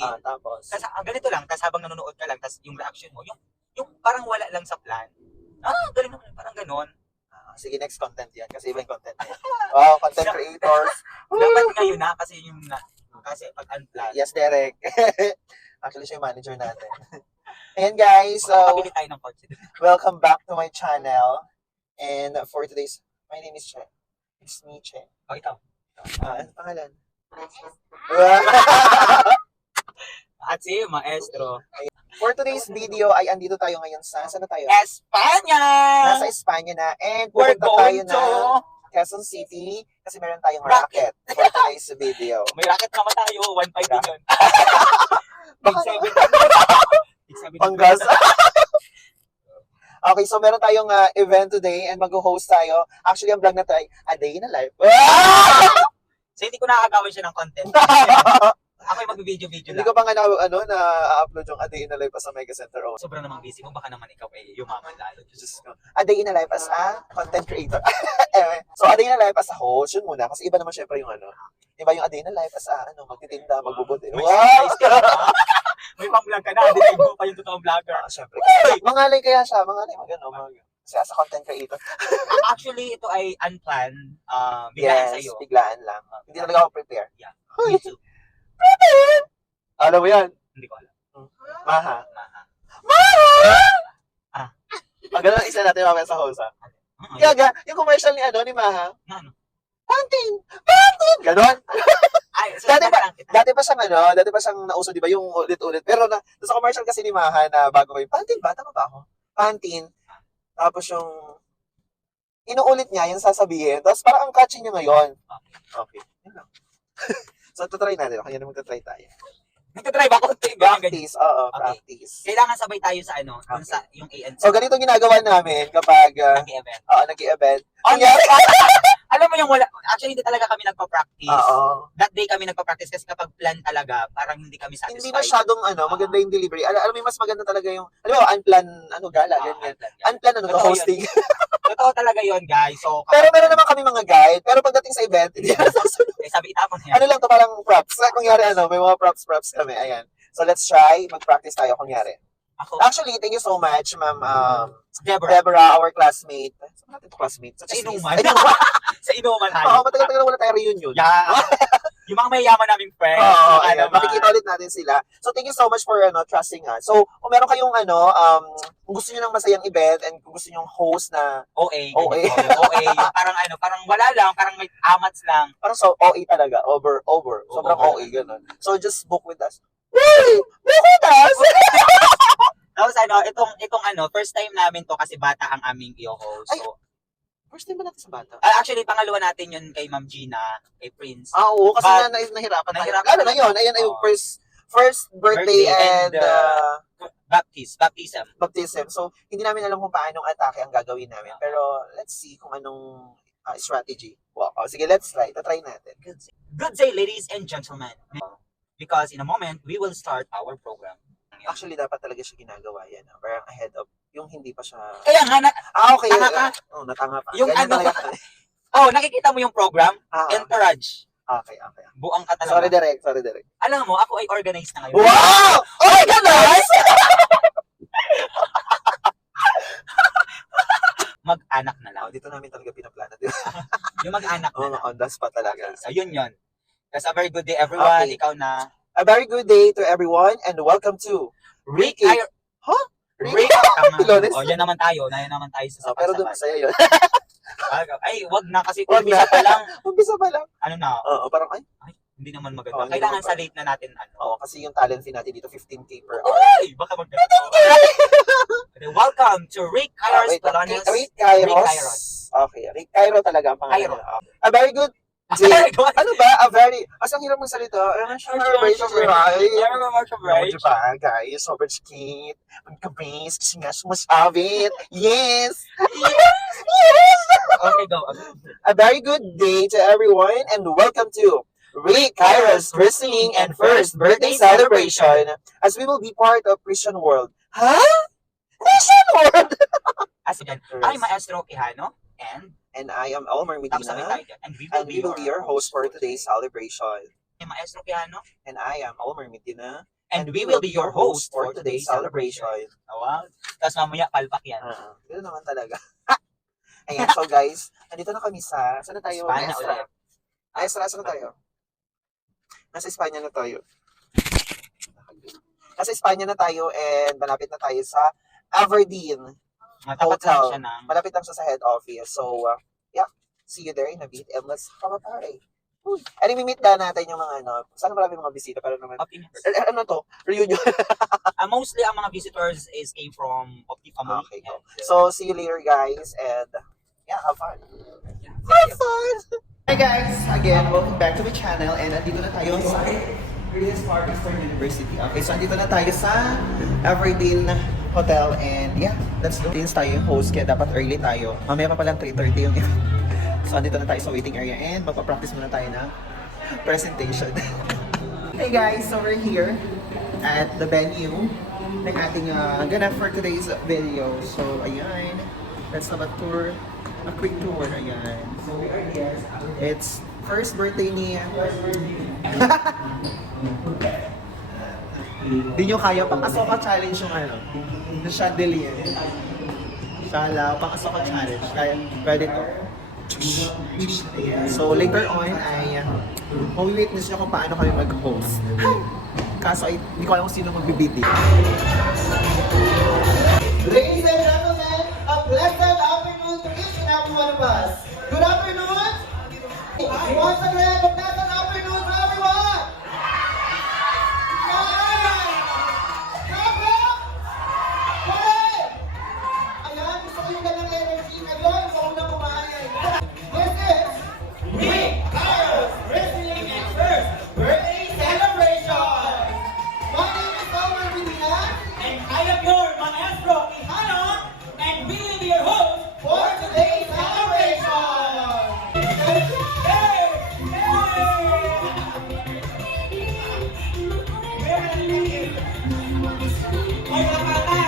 routine. Tapos, Kasi ang ganito lang, tapos habang nanonood ka lang, tapos yung reaction mo, yung parang wala lang sa plan. Galing naman, parang ganon. sige, next content yan. Kasi iba yung content na yan. Wow, content creators. Dapat ngayon na, kasi kasi pag unplanned. Yes, Derek. Actually, siya yung manager natin. Ayan guys, so Makakabili tayo ng kotse. welcome back to my channel. And for today's, my name is Che. It's me, Che. Oh, ikaw. Ano pangalan? At si Maestro. For today's video ay andito tayo ngayon saan na tayo? Espanya! Nasa Espanya na. And We're pupunta tayo going na to... Quezon City kasi meron tayong racket for today's video. May racket naman tayo. 1.5 din yun. Big 7. Big 7. Panggas. Okay, so meron tayong event today and mag-host tayo. Actually, ang vlog na tayo ay A Day in a Life. So, hindi ko nakakagawin siya ng content. Ako yung mag-video-video Hindi lang. ko pa nga na-upload yung A Day in a Life sa Mega Center. Sobrang namang busy mo. Baka naman ikaw ay yumaman lalo. Just A Day in a Life as a content creator. Anyway, so A Day in a Life as a host, yun muna. Kasi iba naman syempre yung iba yung A Day in a Life as a magtitinda, magbubuti. Wow! May pang-vlog ka na. Hindi mo pa yung totoong vlogger. Syempre. Mangalay kaya siya. Mangalay kasi as a content creator. Actually, ito ay unplanned. Biglaan sa'yo. Biglaan lang. Hindi talaga ako prepare. Yeah. Hoy! Alam mo yan? Hindi ko alam. Maha. Ah. Pag gano'n, isa natin mamaya sa host, ha? Kaya yung commercial ni Maha. Ano? Pantin! Ganon. Ay, so Dati pa siyang nauso, di ba, yung ulit-ulit. Pero sa commercial kasi ni Maha na bago ko yung Pantin ba? Tama ba ako? Pantin. Tapos yung inuulit niya, yung sasabihin. Tapos parang ang catchy niya ngayon. Okay. Yan lang. So, tutry natin. Kaya naman tutry tayo. Nagtatry ba ako? Practice. Oo, Okay. practice. Kailangan sabay tayo sa dun sa yung ANC. So, ganito ginagawa namin kapag nag-event. nag-i-event. Alam mo yung wala, actually hindi talaga kami nagpa-practice. Oo. That day kami nagpa-practice kasi kapag plan talaga, parang hindi kami satisfied. Hindi masyadong maganda yung delivery. Alam mo, mas maganda talaga yung, alam mo, unplanned, gala, ganyan. Unplanned, hosting. Totoo talaga yon guys. So, Pero meron naman kami mga guide. Pero pagdating sa event, hindi na sasunod. sabi itapon niya. Ano lang to, parang props. Kunyari, may mga props kami. Ayan. So, let's try. Mag-practice tayo, kunyari. Actually, thank you so much, Ma'am Deborah, our classmate. Saan natin ito classmate? Sa inuman. Sa inuman tayo. Oo, matagal-tagal wala tayo reunion. Yeah. Yung mga mayayaman naming friends. Oo, makikita ulit natin sila. So, thank you so much for trusting us. So, kung meron kayong kung gusto niyo ng masayang event and kung gusto niyo yung host na OA. OA. Parang wala lang, parang may amats lang. Parang so OA talaga, over. Sobrang Over. OA, ganun. So, just book with us. Book with us! Tapos itong first time namin to kasi bata ang aming i-host. So, First time ba natin sa bata? actually, pangalawa natin yun kay Ma'am Gina, kay Prince. Oo, kasi nahirapan tayo. Ano na yun? Ayan, yung first birthday and baptism. So, hindi namin alam kung paano atake ang gagawin namin. Pero, let's see kung anong strategy. Wow. Sige, let's try. Try natin. Good day, ladies and gentlemen. Because in a moment, we will start our program. Actually, dapat talaga siya ginagawa yan. Parang ahead of, yung hindi pa siya... Kaya nga, okay. tanga ka. Natanga pa. Yung ganyan ano, talaga. nakikita mo yung program? Entourage. Okay. Buang ka talaga. Sorry, Derek. Alam mo, ako ay organized na ngayon. Wow! Oh my goodness! Mag-anak na lang. Dito namin talaga pinaplano. Yung mag-anak na lang. On the spot talaga. So, yun. That's a very good day, everyone. Okay. Ikaw na. A very good day to everyone and welcome to Ricky. Rick, Pilones? yan naman tayo sa Pero doon sabay. masaya yun. Ay, wag na kasi Wag umpisa na. pa lang. Umpisa pa lang. Ano na? Parang Hindi naman maganda. Hindi Kailangan naman sa late na natin kasi yung talent fee natin dito 15K per hour. Ay, baka maganda. Welcome to Rick Kairos Polones. Rick Kairos. Okay, Rick Cairo talaga ang pangalan. A very good day. Ano ba? Ang hirap mong salita. Guys, sobrang cute. Magkabase, kasi nga sumasabit. Yes! Okay, go. A very good day to everyone and welcome to Rick Kairos Christening and First Birthday Celebration as we will be part of Christian World. Christian World! I'm Maestro Quijano and I am Elmer Medina, and we will be your host for today's celebration. Maestro Piano. And I am Omer Medina. And we will be your host for today's celebration. Wow. Tapos mamaya, palpak yan. Yun naman talaga. Ayan, so guys, nandito na kami sa, saan na tayo? Espanya Maestra. ulit. Maestra, saan na tayo? Nasa Espanya na tayo. Nasa Espanya na tayo and malapit na tayo sa Aberdeen. Matapat Hotel. lang siya ng... Malapit lang siya sa head office. So, yeah, see you there in a bit and let's have a party. And i-meet na natin yung mga ano, sana marami mga bisita para naman. Optimus. Ano to? Reunion. Mostly, ang mga visitors came from Optifamo. Okay, go. So, see you later guys and yeah, have fun. Have fun! Hi guys! Again, welcome back to my channel and andito na tayo sa Greatest Park Eastern University. Okay, so andito na tayo sa Aberdeen Hotel and yeah, let's go. Since tayo yung host, kaya dapat early tayo. Mamaya pa palang 3:30 yung So, andito na tayo sa waiting area and magpa-practice muna tayo ng presentation. Hey guys, so we're here at the venue ng ating ganap for today's video. So, ayan. Let's have a tour. A quick tour, ayan. So, we are here. It's first birthday ni... Di nyo kaya, pang-asoka challenge yung ano. The chandelier. Shala, pang-asoka challenge. Kaya, pwede to. Ayan. So later on ay mag-witness nyo kung paano kami mag-host. Kaso ay hindi ko alam kung sino magbibiti. Ladies and gentlemen, a blessed afternoon to each and every one of us. Good afternoon! Once again, a blessed afternoon to everyone! Ayan, gusto ko yung ganang energy ngayon. Gusto ko na kumain. This is Rick Carlos Wrestling Experts Birthday Celebration! My name is Omer Medina And I am your maestro, Quijano, and we will be your host for today's celebration! Hey! Hey! Ay, mga bata!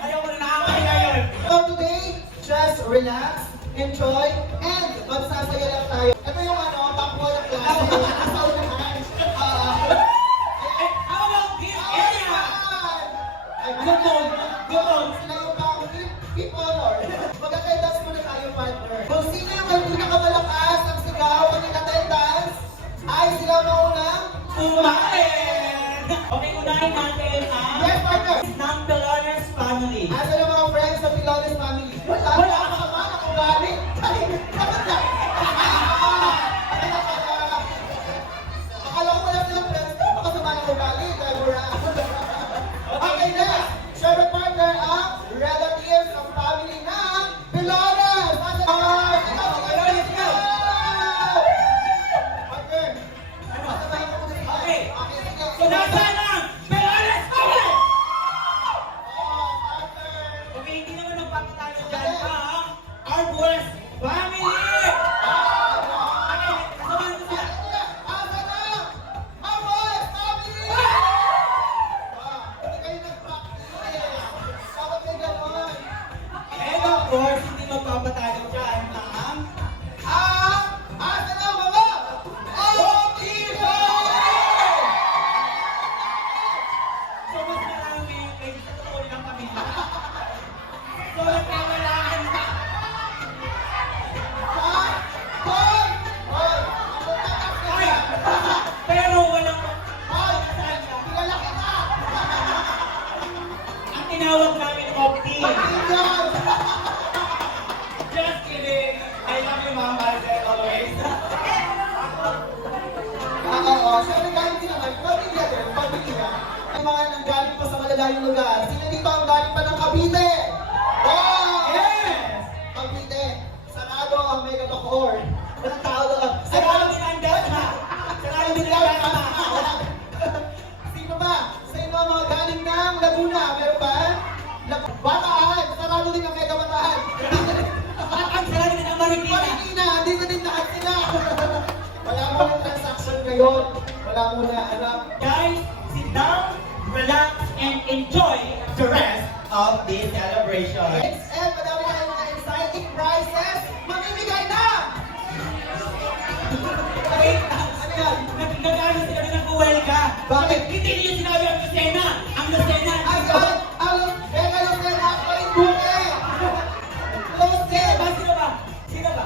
Ayaw ko na nakakahiya yun. So today, just relax, enjoy, and magsasaya lang tayo. Ito yung ano, takbo ng klase. Sa unahan. How about this area? Ay, Good on, good on. Sila yung bago, keep honor. Mag-attendance muna tayo, partner. Kung sino yung may pinakamalakas ang sigaw ang in-attendance, ay sila maunang Kumain! Okay, unahin natin ang yes, partner. ng Pelones family. Asa ng mga friends sa Pilones family? Wala ka naman ako galing. Ay, dapat na. Akala ko wala silang friends ko. Baka sa mga galing. Okay, next. Siyempre, partner, ang relatives ng family ng Pilones. Partner. Okay. So, nasaan ang Pelones family? Okay, hindi naman magpapatayo dyan ang Arbues family! Okay, samahan mo sila. And of course, hindi magpapatayo dyan ang so mas marami kayo sa totoo ng pamilya. So, nagkawalaan na. Ay! Pero walang saan siya. Ang tinawag namin Opti. Just kidding. I love you, Mama Marcel, always. Oo, siyempre galing din naman, pamilya din, pamilya. Ang mga nanggaling pa sa malalayong lugar. Sino dito ang galing pa ng Cavite? Oh! Yes! Cavite, sarado ang Mega Bacoor. Walang tao doon. Sarado din ang Desma. Sarado din ang Desma. Sino ba? Sino ang mga galing ng Laguna? Meron ba? Bataan! Sarado din ang Mega Bataan. ngayon. Wala muna, anak. Guys, sit down, relax, and enjoy the rest of this celebration. And madami tayong mga exciting prizes. Mamimigay na! Wait, Ano yan? nag-ano sila na nag-uwel ka? Bakit? Hindi niyo sinabi ang Lucena! Ang Lucena! Agad! Teka lang na ako yung buke! Close Sino it! ba? Sino ba? Sino ba?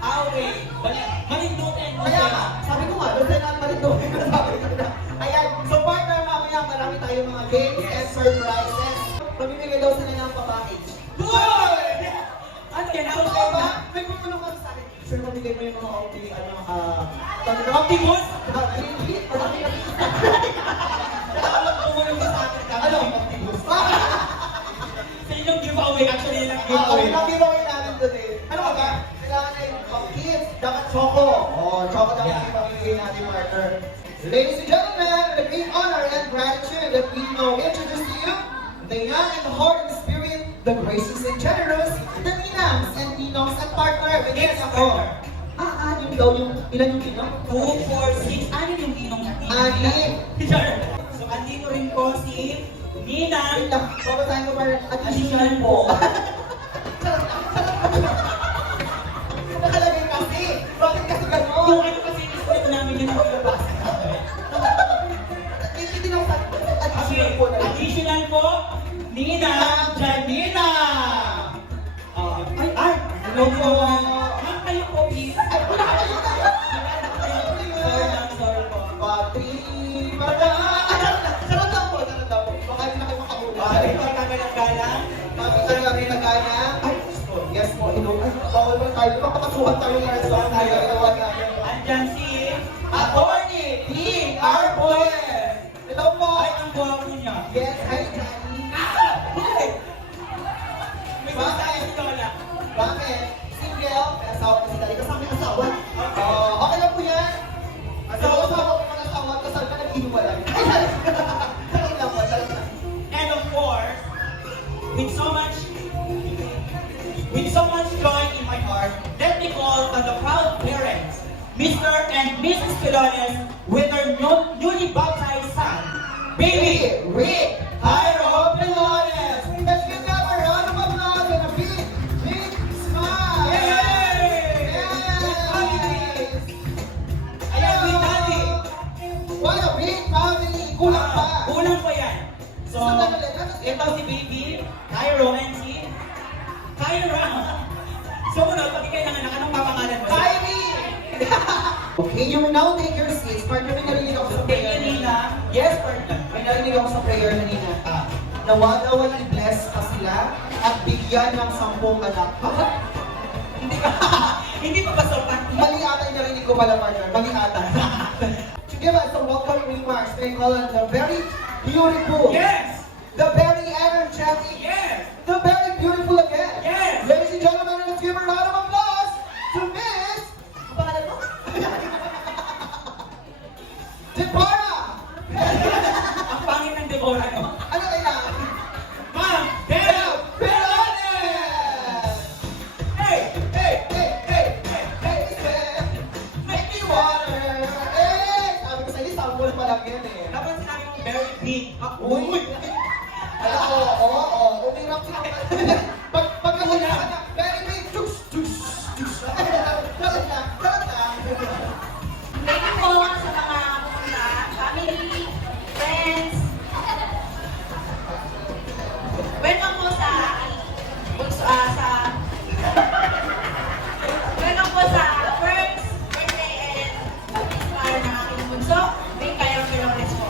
Ah, okay. Malindutin. Kaya nga, sabi ko nga, doon na malindokin na sabi ko na. Ayan, so partner, mamaya marami tayong mga games and surprises. Mamimigay daw sila ng papackage. Good! Ano yan? Ako Totoo ba? May pupulong ka sa akin. Sir, mamigay mo yung mga Optimus? Hindi, marami na Tumulong ka sa akin. Ano? Optimus. Sa inyong giveaway. Actually, yun ang Oo, giveaway. yung giveaway namin today. Ano ka ba? Kailangan na yung pang-kids. Dapat choco. Choco dapat Yeah. yung pamigay natin, partner. Ladies and gentlemen, with great honor and gratitude that we now introduce to you the young and heart and spirit, the gracious and generous, the ninangs and ninongs at partner. Yes, ako. partner. Yung daw yung, ilan yung ninong? 2, 4, 6. Ano yung ninong natin? Anim. Sure. So, andito rin po si Ninang. Wait lang, babasahin ko pa Additional po. Nakalagay kasi. Bakit kasi gano'n? Yung ano kasi gusto namin yun ang ilabas. Hindi na ako additional po na lang. Additional po, Ninang Janina. Ay! Hello po. Ma'am, kayo po, please. Ay, wala ka yun na. Sorry lang, sorry po. Patri, para. Sarap lang po, sarap lang po. Baka hindi na kayo makahuli. Sorry po, tagalang-galang. Mami, saan kami nagana? Ay, yes po, ino. Ay, bawal ba tayo? Papakasuhan tayo ng restaurant tayo. Andyan si Attorney P. Arboes. Hello po. Ay, ang gwapo niya. Yes, hi, Daddy. May sasabi si Lola. Bakit? Single? May asawa ko si Daddy. Kasama may asawa? Okay lang po yan. Asawa ko mga asawa. Kasal ka nag-inuwalay. Ay, sorry. Sorry lang po, sorry lang. And of course, with so much joy in my heart, let me call on the proud parents, Mr. and Mrs. Pilones, with their newly baptized son, baby Rick Jairo Pilones. Let's give them a round of applause and a big, big smile. Yay! Yes! Ayan, with daddy. What a big family! Kulang pa! Kulang pa yan. So, Sandali, ito si baby, Jairo, and si Kyra. Sumunod, pag ikay nanganak, anong papangalan mo? Kyrie! Okay, you may now take your seats. Partner, may narinig ako sa Thank you, prayer. Nina. Yes, partner. May narinig ako sa prayer na nina. Nawagawa i-bless pa sila at bigyan ng 10 anak. Hindi ka, hindi pa ba sopan? Mali ata yung narinig ko pala, partner. Mali ata. To give us a welcome remarks, they call it the very beautiful, Yes! the very energetic, Yes! the very beautiful again. Yes! Ladies and gentlemen, let's give a round of applause to Miss... Ang pangalan mo? Deborah! Ang pangit ng Deborah, no? Ano kailangan? Ma'am, Deb! Pelones! Hey! Hey, hey, hey, hey, hey, hey, make me water! Eh, sabi ko sa'yo, sample pa lang yan eh. Dapat sinabi mo very big. Uy! Ay, oo, umirap ka. Pag nahuli ka na, very big, tush, tush, tush. Sarap na. Thank you po sa mga pupunta, family, friends. Welcome po sa welcome po sa first birthday and baptismal ng aking bunso, May Cairo Pilones po.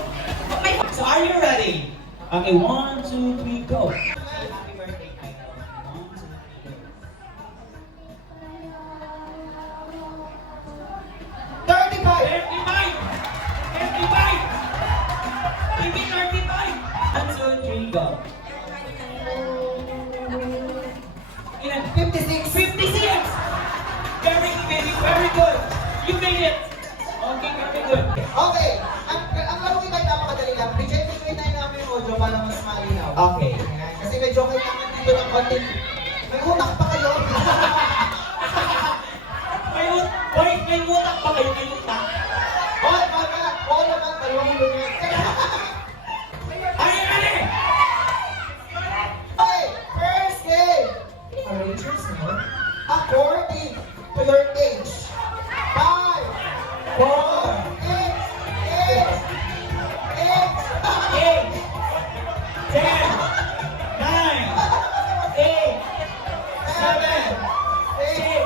Okay, So are you ready? Okay, 1, 2, 3, go. Happy birthday, Kyra. 1, 2, 3, go. 35! 35! 35! Hindi 35! 1, 2, 3, go. Ilan? 56! 56! Very good! You made it! Okay, very good. Okay, ang laro kita ay napakadali lang. Rejected ko tayo namin yung audio para mas malinaw. Okay. Ayan, kasi medyo kailangan dito ng konti. May utak pa kayo. May utak pa kayo, may utak. Hoy, baka! Oo naman, dalawang lugar. Ay! Okay, first game. Arrange yourself according to your age. 5, 4, 8, 8, 10, 9, 8, 7, 6,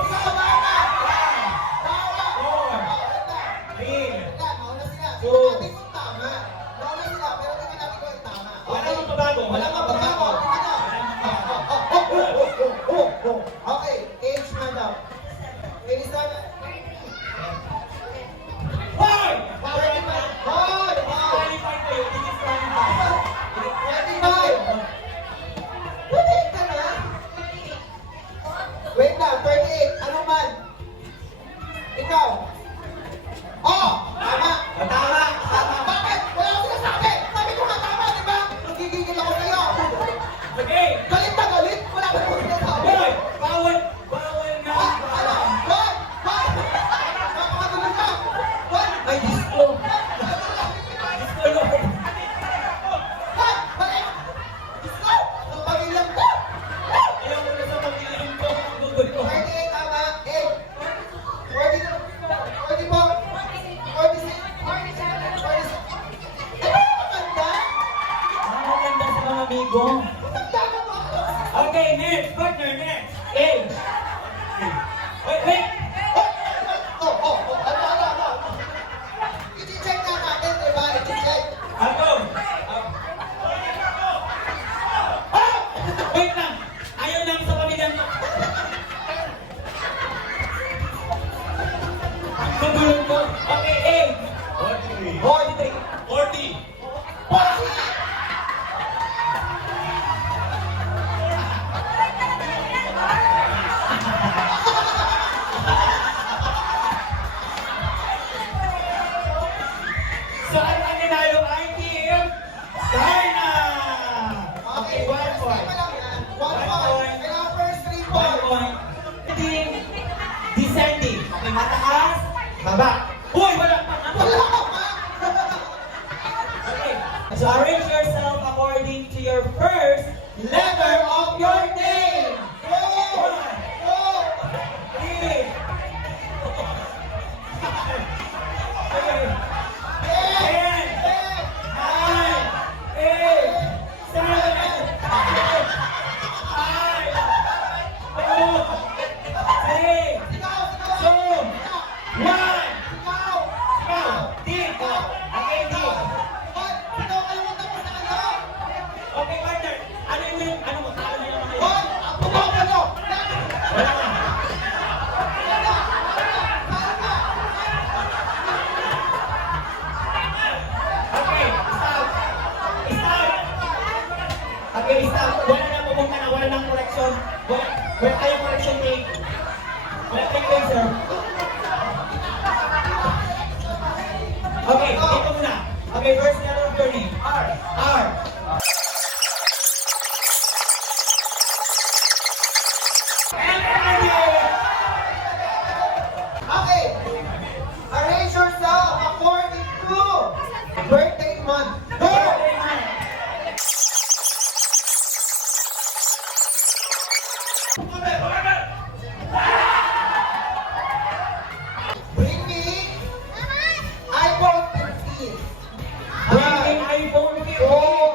4, 3, wala nang pabago. Okay, age na daw. 27. Hoy! Hoy! Hoy! Qualified kayo, disqualified. 25. Putik ka na. Wait lang, 38. Ano man? Ikaw. Oh! Tama! Tama! Bakit? Wala akong sinasabi! Sabi ko nga tama, di ba? Nagigigil ako sa'yo. Okay! Galit na galit! Wala ka akong sinasabi. Hoy! Bawal na! Ano? Hoy! Hoy! Nakakatulog ka! Hoy! Ay, disco! Disco Lord! Hoy! Balik! Gusto! Ang pamilyang ko! Ayaw mo na sa pagkilihin ko. Google ko. 38 tama. 8. 44. 46. 47. Ano ang maganda? Maganda sa mga amigo. Maganda ka ba? Okay, next! Partner, next! Age! Wait! Ano? I-check na natin, di ba? I-check. Ako! Wait lang! Ayaw lang sa pamilyang ko. Magulong ko. Okay, age! 43. 40! Saan ang ninalo ay team? Darna! Okay, 1 point. Sige lang yan. 1 One point. point. Kailangan first 3 1 points. point. Team descending. Okay, mataas. Baba. Uy, wala pa. Wala ka pa. Okay. So arrange yourself according to your first letter of your name. Go! 1, Go! 3, okay. 10, 9, 8, 7, 5, 4, 3, 2, 1. Ikaw! Ikaw, Dean. Okay, Dean. Hoy! Pinakalimutan mo sa ano? Okay, partner. Ano mo? Ano yung mga yun? Hoy! Ang pumaw ka no! Wala ka. Okay, stop. Stop. Okay, stop. Wala na pumunta na. Wala nang correction. Wala tayong correction take. Wala tayong laser. Okay, dito muna. Okay, first letter of your name. R. R. Okay! Arrange yourself according to birthday month. Go! Bring me iPhone 15. Bring in iPhone 15. 4,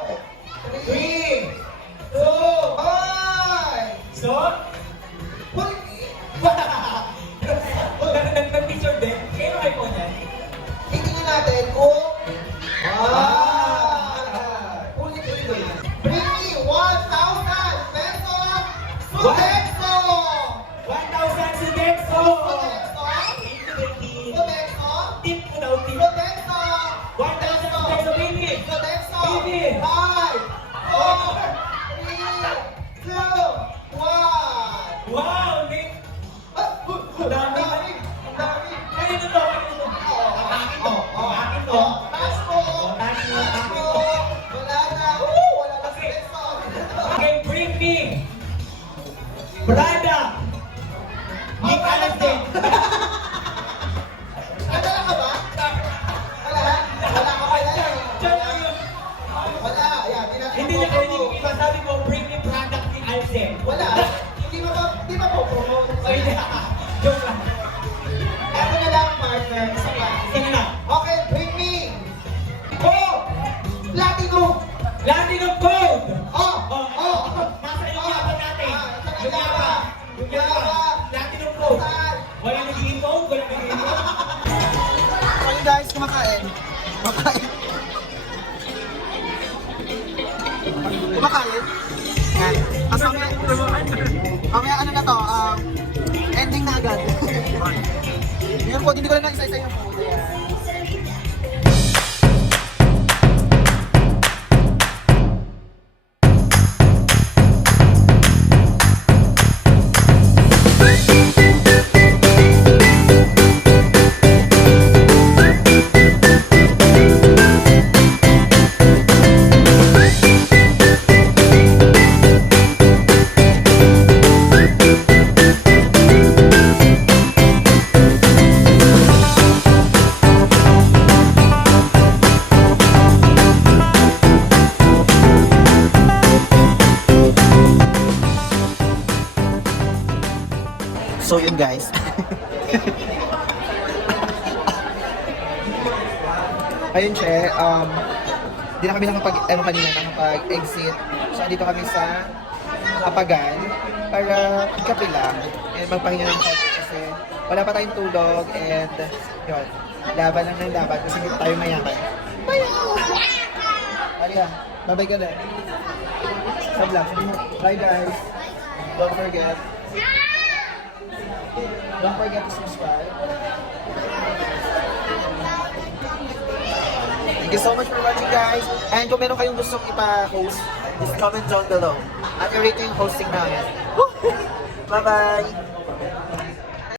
kumakain. Kumakain. Kumakain. Yan. Tapos mamaya ano na to, ending na agad. Yun po, hindi ko lang isa-isa yung food. Ayan. So yun guys. Ayun siya, di na kami nakapag-exit. So dito kami sa Apagan para ikapi lang and magpahinga ng konti kasi wala pa tayong tulog and yun, laban lang ng laban kasi hindi tayo mayaman. Alia, babay ka na. Sabla, bye guys. Don't forget to subscribe. Thank you so much for watching guys. And kung meron kayong gustong ipa-host, just comment down below. At i-rate yung hosting namin. Bye-bye!